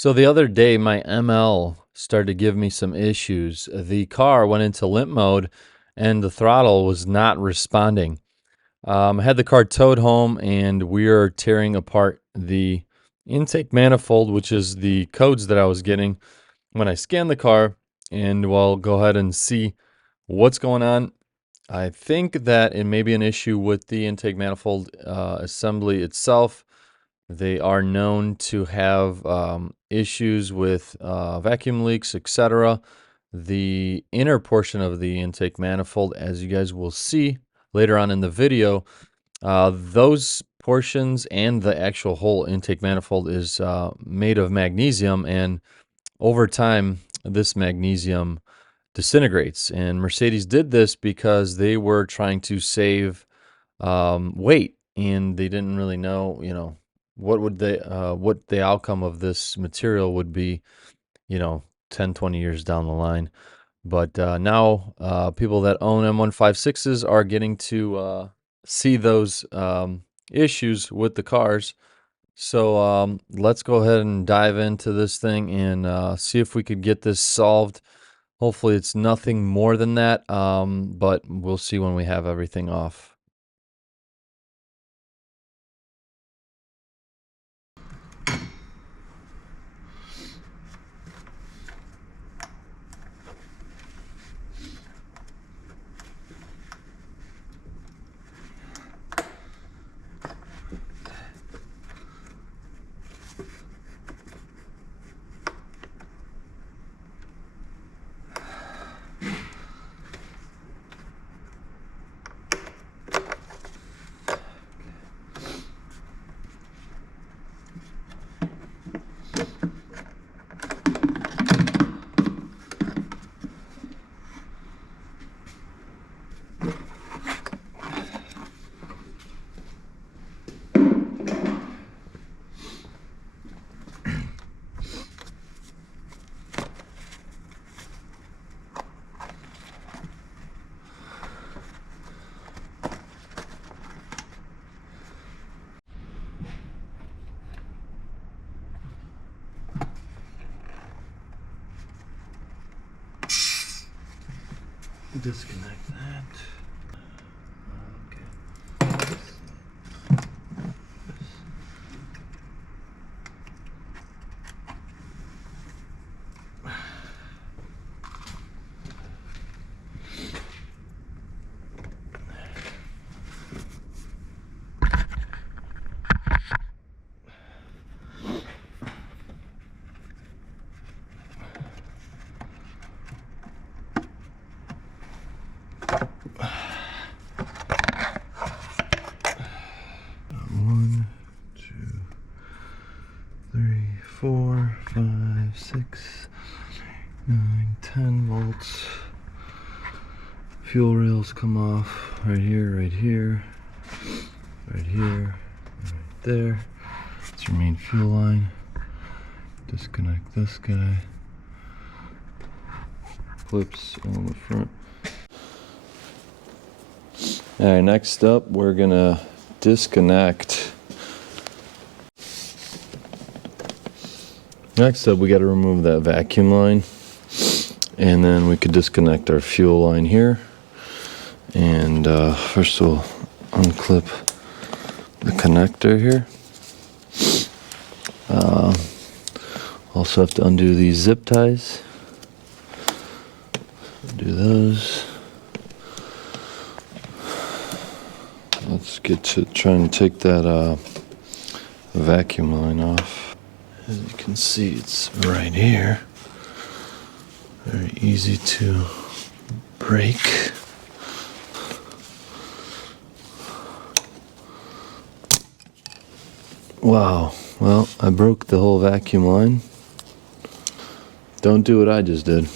So the other day, my ML started to give me some issues. The car went into limp mode and the throttle was not responding. I had the car towed home and we are tearing apart the intake manifold, which is the codes that I was getting when I scanned the car. And we'll go ahead and see what's going on. I think that it may be an issue with the intake manifold assembly itself. They are known to have issues with vacuum leaks, etc. The inner portion of the intake manifold, as you guys will see later on in the video, those portions and the actual whole intake manifold is made of magnesium, and over time, this magnesium disintegrates. And Mercedes did this because they were trying to save weight, and they didn't really know, what the outcome of this material would be, 10, 20 years down the line. But now people that own M156s are getting to see those issues with the cars. So let's go ahead and dive into this thing and see if we could get this solved. Hopefully it's nothing more than that, but we'll see when we have everything off. Disconnect that. Okay. One, two, 3, 4, 5, 6, 9, 10 volts. Fuel rails come off right here, right here, right here, right there. It's your main fuel line. Disconnect this guy. Clips on the front. Alright, next up we're gonna disconnect. Next up we gotta remove that vacuum line, and then we could disconnect our fuel line here. And first we'll unclip the connector here. Also have to undo these zip ties. Do those. Let's get to trying to take that vacuum line off. As you can see, it's right here. Very easy to break. Wow, well, I broke the whole vacuum line. Don't do what I just did.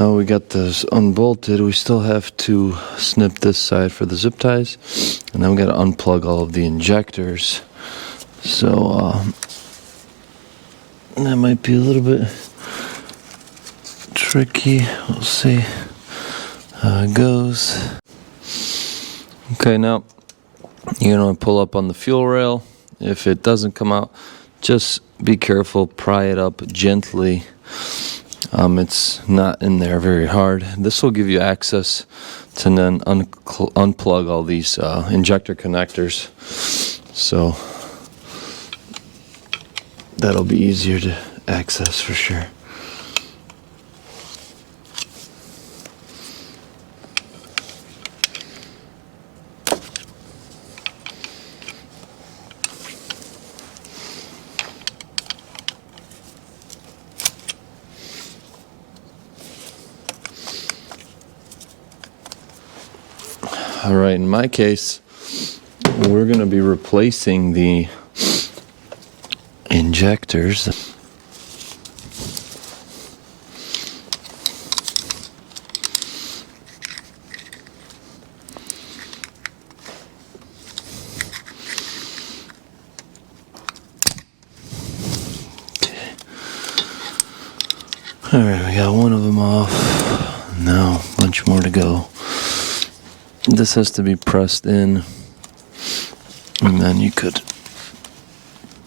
Now we got this unbolted. We still have to snip this side for the zip ties, and then we got to unplug all of the injectors. So that might be a little bit tricky. We'll see how it goes. Okay, now you're gonna pull up on the fuel rail. If it doesn't come out, just be careful, pry it up gently. It's not in there very hard. This will give you access to then unplug all these injector connectors. So that'll be easier to access for sure. All right, in my case, we're going to be replacing the injectors. All right, we got one of them off. Now, a bunch more to go. This has to be pressed in, and then you could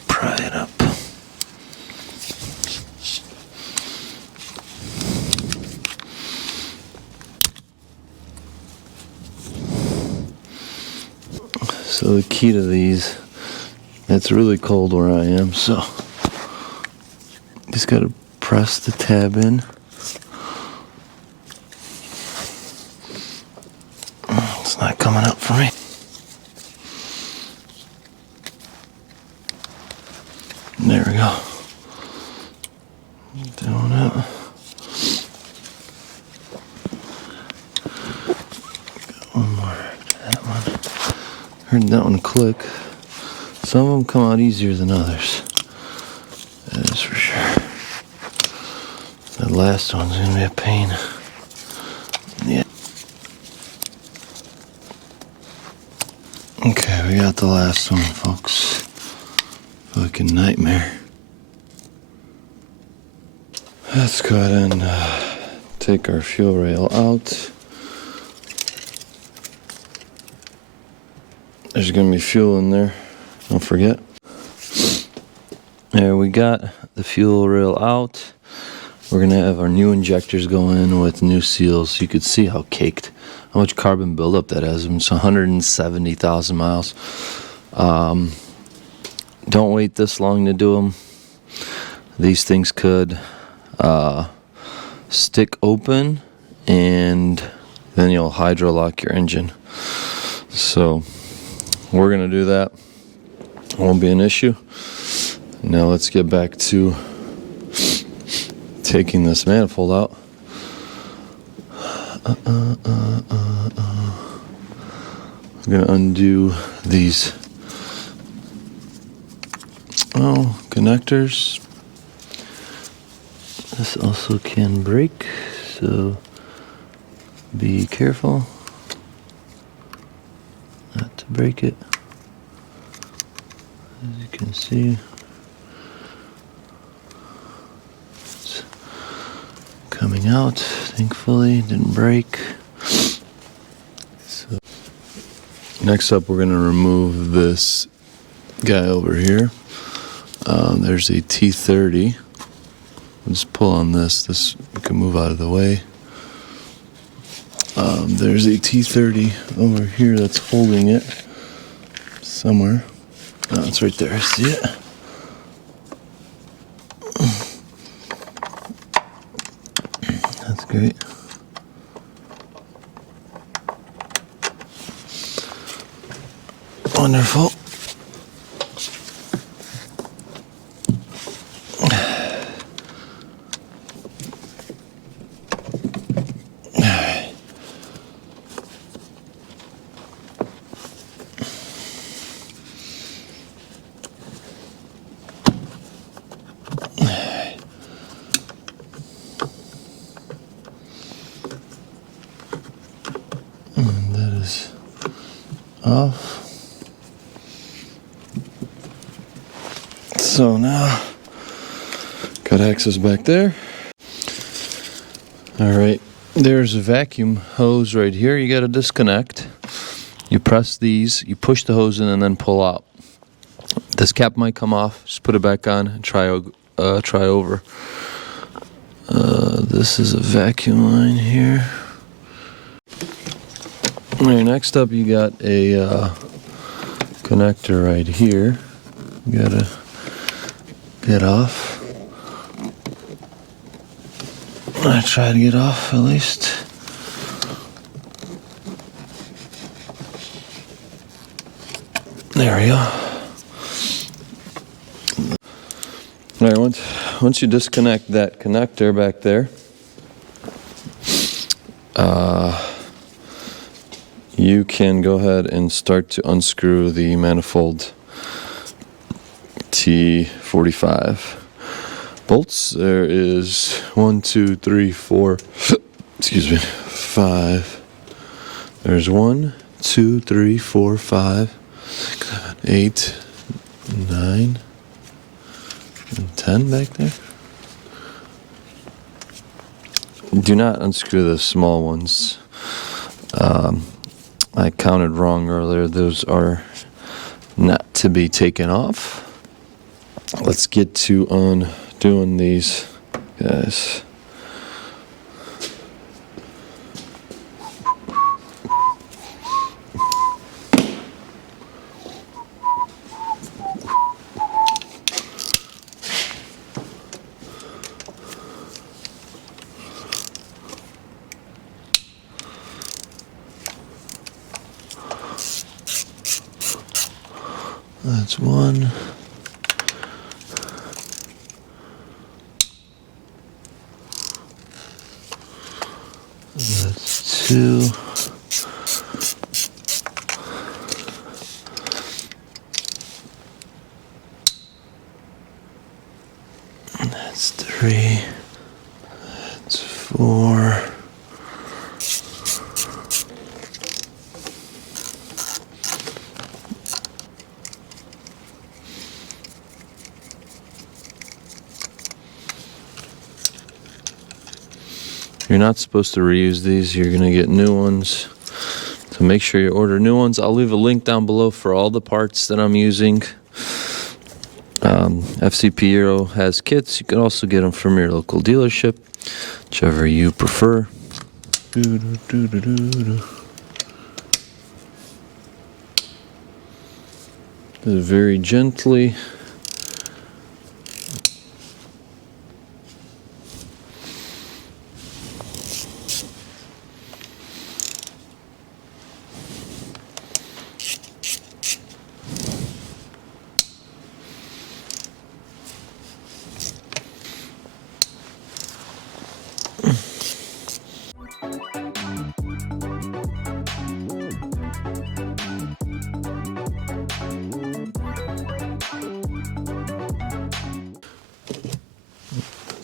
pry it up. So the key to these, it's really cold where I am, so just gotta press the tab in. It's not coming up for me. There we go. Doing it. Got one more. That one. Heard that one click. Some of them come out easier than others. That is for sure. That last one's gonna be a pain. Yeah. Okay, we got the last one, folks. Fucking nightmare. Let's go ahead and take our fuel rail out. There's gonna be fuel in there, don't forget. There, we got the fuel rail out. We're gonna have our new injectors go in with new seals. You could see how caked, how much carbon buildup that has. It's 170,000 miles. Don't wait this long to do them. These things could stick open, and then you'll hydrolock your engine. So we're gonna do that. Won't be an issue. Now let's get back to taking this manifold out. I'm gonna undo these connectors. This also can break, so be careful not to break it. As you can see, it's coming out. Thankfully, didn't break. So next up, we're gonna remove this guy over here. There's a T30. We'll just pull on this. This can move out of the way. There's a T30 over here that's holding it somewhere. Oh, it's right there. See it? That's great. Wonderful. is off. So now, got access back there. All right, there's a vacuum hose right here. You got to disconnect. You press these, you push the hose in, and then pull out. This cap might come off. Just put it back on and try over. This is a vacuum line here. All right, next up you got a connector right here. You gotta get off. I try to get off at least. There we go. All right, once you disconnect that connector back there, you can go ahead and start to unscrew the manifold T45 bolts. There is 1, 2, 3, 4, excuse me, 5. There's 1, 2, 3, 4, 5, 6, 7, 8, 9, and 10 back there. Do not unscrew the small ones. I counted wrong earlier. Those are not to be taken off. Let's get to undoing these guys. That's 1. That's 2. That's 3. That's 4. You're not supposed to reuse these. You're going to get new ones. So make sure you order new ones. I'll leave a link down below for all the parts that I'm using. FCP Euro has kits. You can also get them from your local dealership, whichever you prefer. Very gently.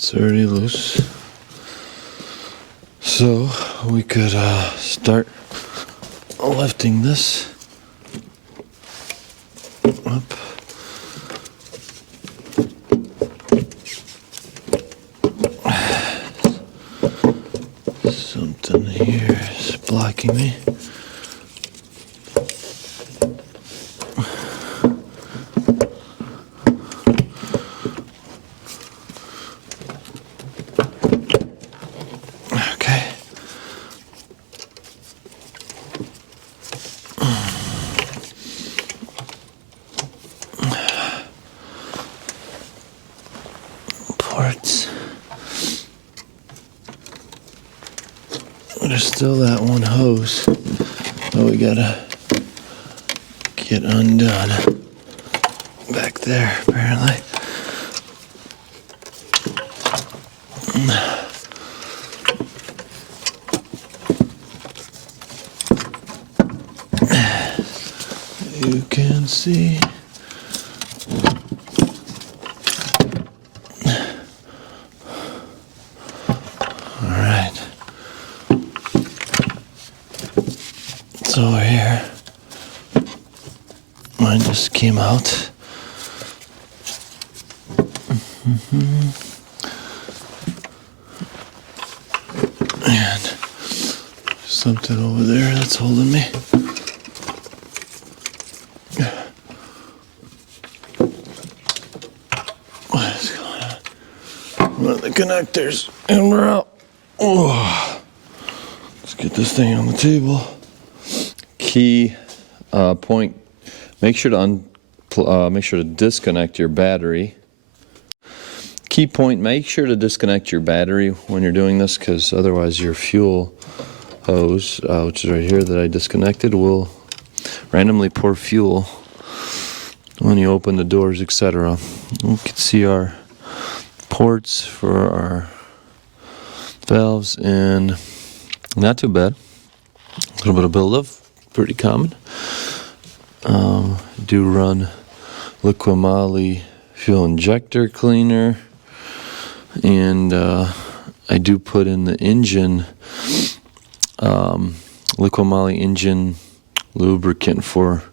It's already loose. So we could start lifting this up. Something here is blocking me. There's still that one hose that we gotta get undone back there, apparently. You can see. So here, mine just came out. And something over there that's holding me. What is going on? One of the connectors, and we're out. Oh, let's get this thing on the table. Key point: make sure to disconnect your battery. Key point: make sure to disconnect your battery when you're doing this, because otherwise your fuel hose, which is right here that I disconnected, will randomly pour fuel when you open the doors, etc. You can see our ports for our valves, and not too bad. A little bit of buildup, pretty common. Do run liquid moly fuel injector cleaner, and I do put in the engine liquid moly engine lubricant for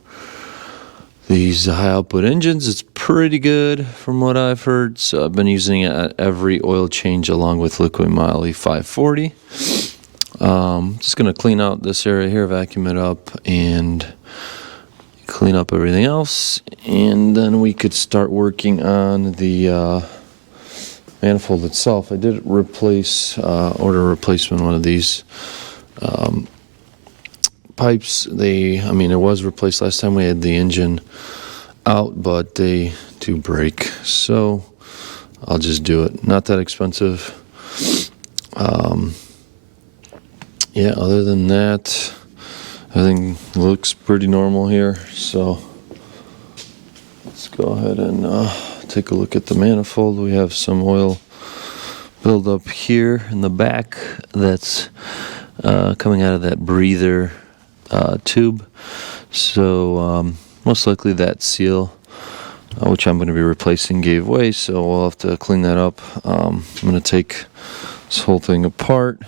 these high output engines. It's pretty good from what I've heard, so I've been using it at every oil change along with liquid moly 540. Just gonna clean out this area here, vacuum it up, and clean up everything else, and then we could start working on the manifold itself. I did order a replacement one of these pipes. It was replaced last time we had the engine out, but they do break, so I'll just do it. Not that expensive. Yeah, other than that, everything looks pretty normal here, so let's go ahead and take a look at the manifold. We have some oil buildup here in the back that's coming out of that breather tube. So most likely that seal, which I'm going to be replacing, gave way, so we'll have to clean that up. I'm going to take this whole thing apart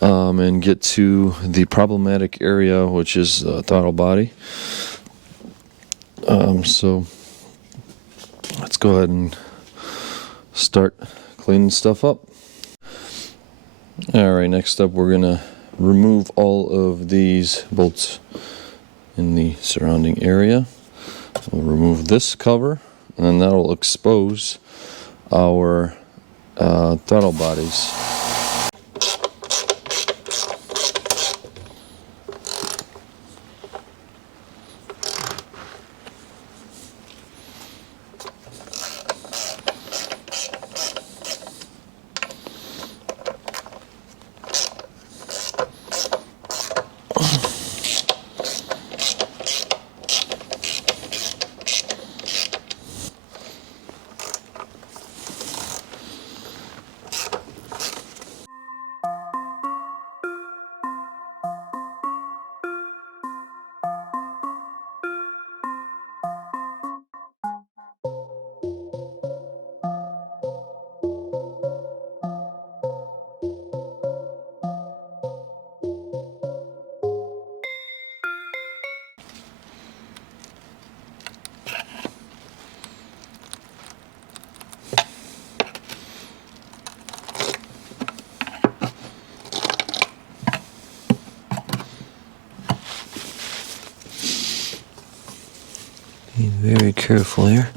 and get to the problematic area, which is the throttle body. So let's go ahead and start cleaning stuff up. Alright, next up we're going to remove all of these bolts in the surrounding area. We'll remove this cover, and then that'll expose our throttle bodies. Be very careful here.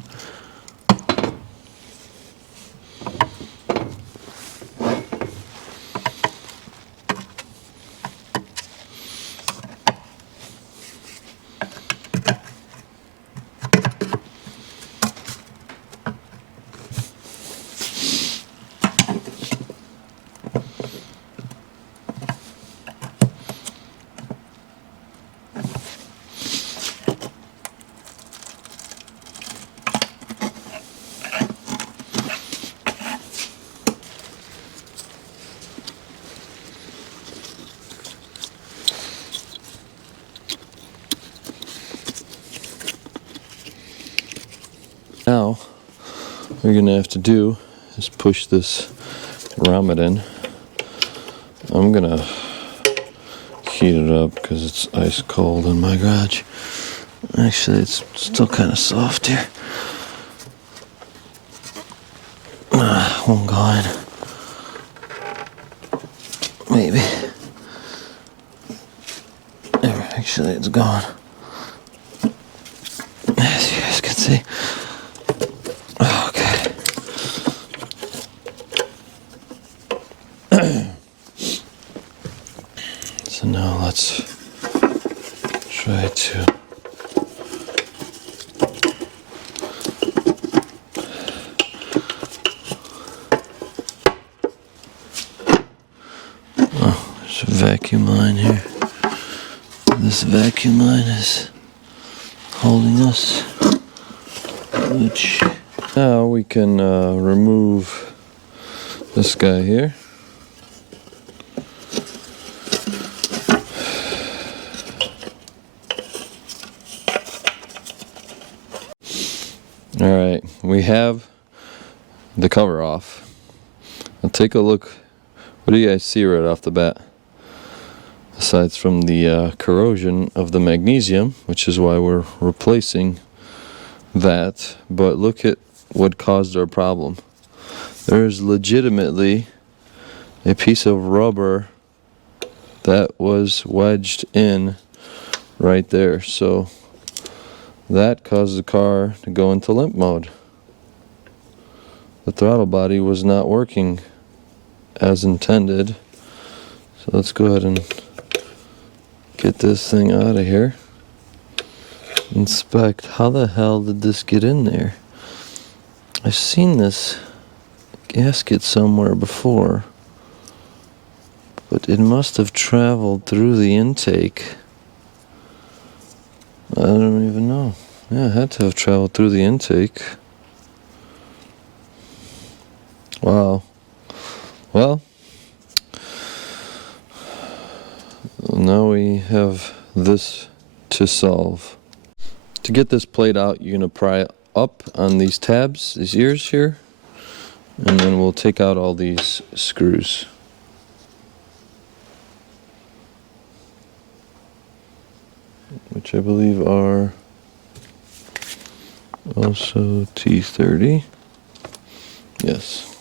Now, what you're going to have to do is push this grommet in. I'm going to heat it up because it's ice cold in my garage. Actually, it's still kind of soft here. Won't go in. Maybe. There, actually, it's gone. As you guys can see. Okay. So now let's try to there's a vacuum line here. This vacuum line is holding us. Which now we can remove this guy here. Alright, we have the cover off. Now take a look. What do you guys see right off the bat? Aside from the corrosion of the magnesium, which is why we're replacing that, but look at what caused our problem. There's legitimately a piece of rubber that was wedged in right there. So that caused the car to go into limp mode. The throttle body was not working as intended. So let's go ahead and get this thing out of here. Inspect. How the hell did this get in there? I've seen this gasket somewhere before, but it must have traveled through the intake. I don't even know. Yeah, it had to have traveled through the intake. Wow. Well, now we have this to solve. To get this plate out, you're going to pry it up on these tabs, these ears here, and then we'll take out all these screws. Which I believe are also T30. Yes.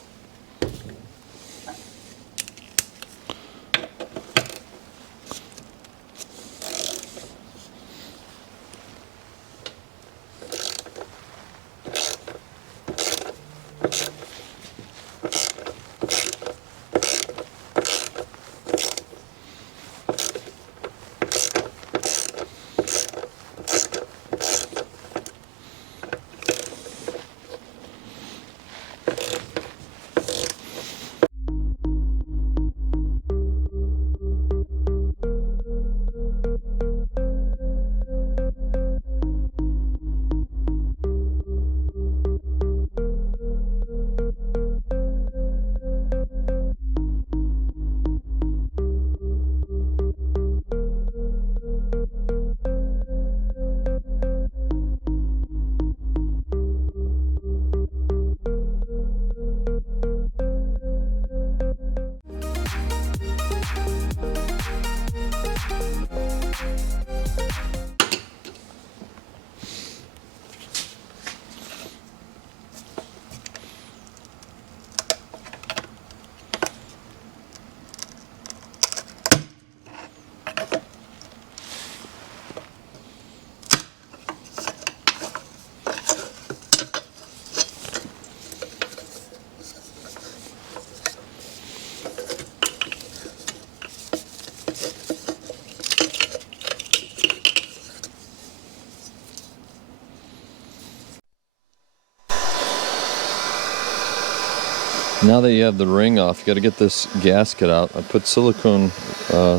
Now that you have the ring off, you got to get this gasket out. I put silicone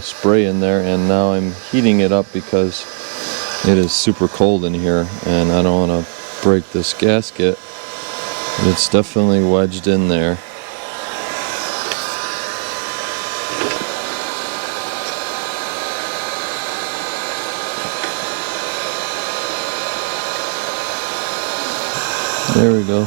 spray in there, and now I'm heating it up because it is super cold in here, and I don't want to break this gasket. But it's definitely wedged in there. There we go.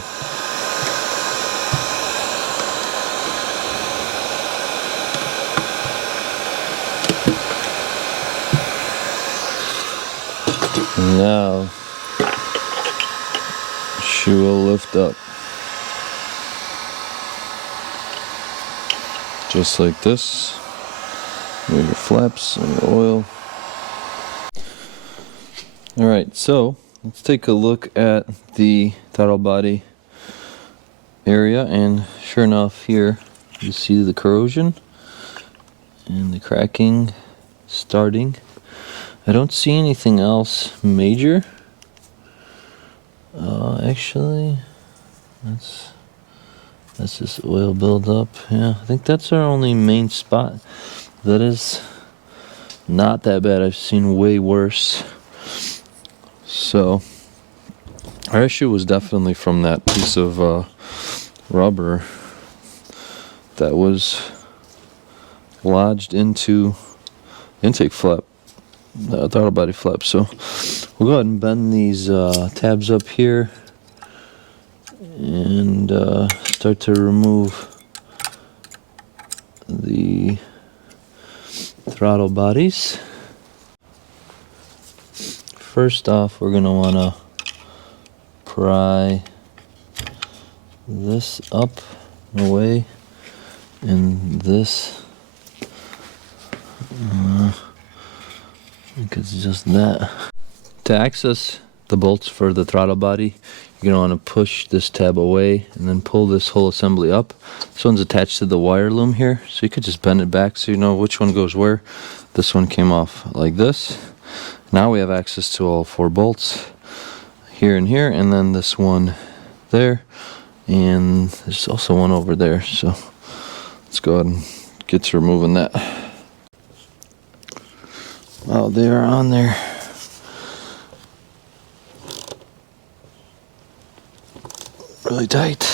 Now she will lift up. Just like this. Your flaps and your oil. Alright, so let's take a look at the throttle body area, and sure enough here you see the corrosion and the cracking starting. I don't see anything else major. Actually, that's just oil buildup. Yeah, I think that's our only main spot. That is not that bad. I've seen way worse. So our issue was definitely from that piece of rubber that was lodged into intake flap, throttle body flap. So we'll go ahead and bend these tabs up here and start to remove the throttle bodies. First off, we're going to want to pry this up and away, and this, I think it's just that. To access the bolts for the throttle body, you're going to want to push this tab away and then pull this whole assembly up. This one's attached to the wire loom here, so you could just bend it back so you know which one goes where. This one came off like this. Now we have access to all 4 bolts here and here, and then this one there, and there's also one over there. So let's go ahead and get to removing that. Wow, they are on there. Really tight.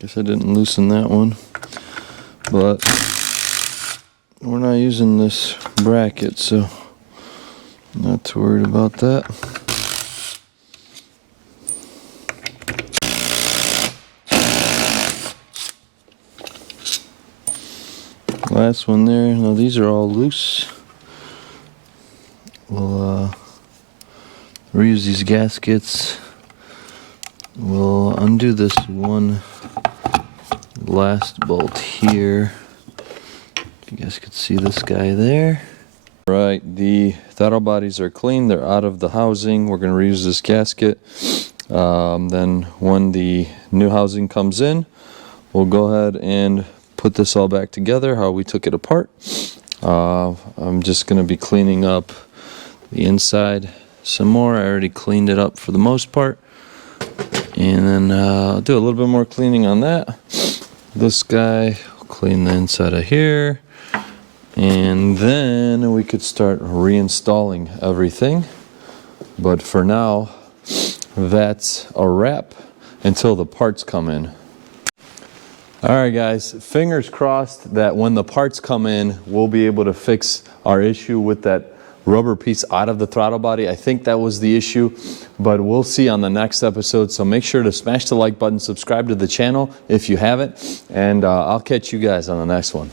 Guess I didn't loosen that one, but we're not using this bracket, so not too worried about that. Last one there. Now these are all loose. We'll reuse these gaskets. We'll undo this one last bolt here. If you guys could see this guy there. Right, the throttle bodies are clean. They're out of the housing. We're going to reuse this gasket. Then when the new housing comes in, we'll go ahead and put this all back together how we took it apart. I'm just going to be cleaning up the inside some more. I already cleaned it up for the most part. And then I'll do a little bit more cleaning on that. This guy, clean the inside of here. And then we could start reinstalling everything. But for now, that's a wrap until the parts come in. Alright guys, fingers crossed that when the parts come in, we'll be able to fix our issue with that rubber piece out of the throttle body. I think that was the issue, but we'll see on the next episode. So make sure to smash the like button, subscribe to the channel if you haven't, and I'll catch you guys on the next one.